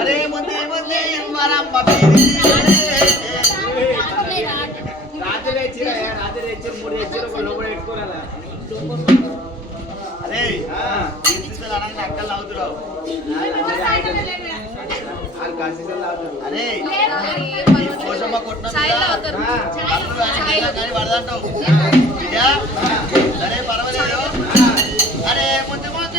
అరే ముందే ముందే రాత్రి మూడు పెట్టుకోవాలా అరే అక్కలు అవుతురావు అరే కోసమ్మ కొట్టిన పడదంటావు అరే పర్వాలేదు అరే ముందు ముందు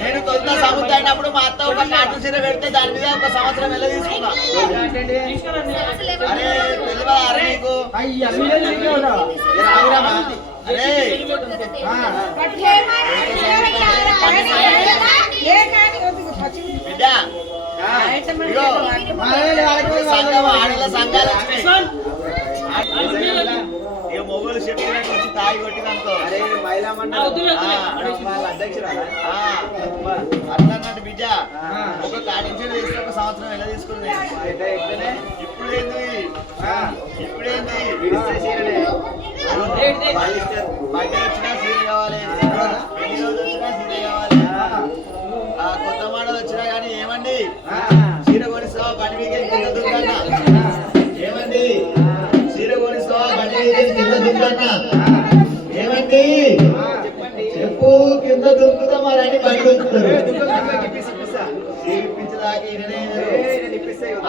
నేను కొత్త సముద్రం అయినప్పుడు మా అత్త ఒక కాటు చీర పెడితే దాని మీద ఒక సంవత్సరం వెళ్ళ తీసుకున్నా. అరే తెలియదా అరే నీకు అరే బిడ్డ సంఘం ఆడల సంఘాలు వచ్చినాయి. ఇక మొబైల్ చెప్పినట్టు వచ్చి తాగి కొట్టిందనుకో అట్లన్నట్టు బిడ్డ ఒక కాడించి వేస్తే ఒక సంవత్సరం ఎలా తీసుకుంది. ఇప్పుడేంది ఇప్పుడేంది బయట వచ్చినా సీర కావాలి, పెళ్లి రోజు వచ్చినా సీర కావాలి, కొత్త మోడల్ వచ్చినా కానీ ఏమండి సీర కొనిస్తావా బండి మీద కింద దుంకన్నా, ఏమండి సీర కొనిస్తావా బండి మీద కింద దుంకన్నా, ఏమండి చెప్పు కింద దుంకుతా మరి బండి దుంకుతారు.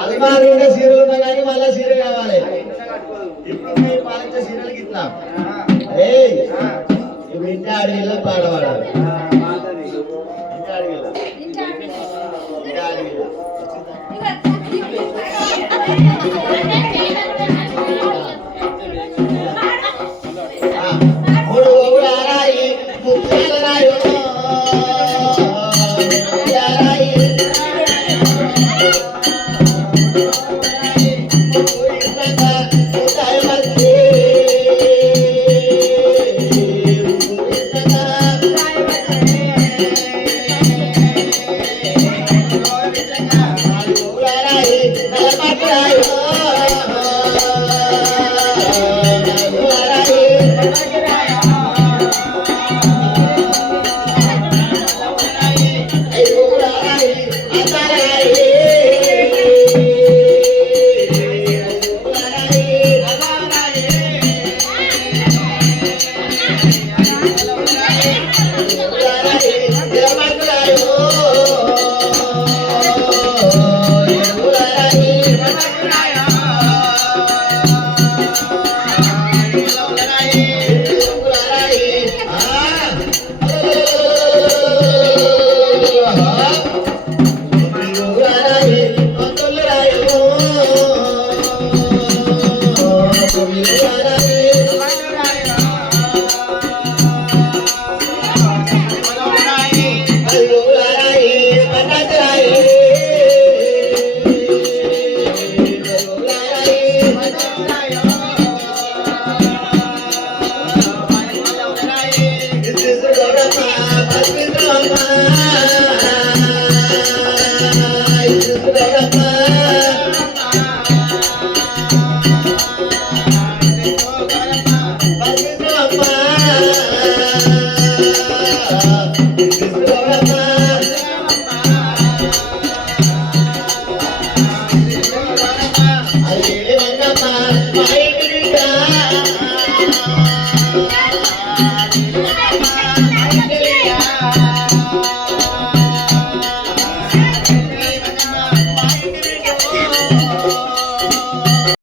అలమారు సీరలు ఉన్నా కానీ మళ్ళా సీర కావాలి. ఇప్పుడు మేము పాలించే సీరియల్కి ఇట్లా ఇంటి అడవిలో పాడవాడాలి. ఇంటి అడవిలో ఇంటి అడవిలో మూడు ఊరు ఆరాయి ముఖ్యాలు రాయు Bye.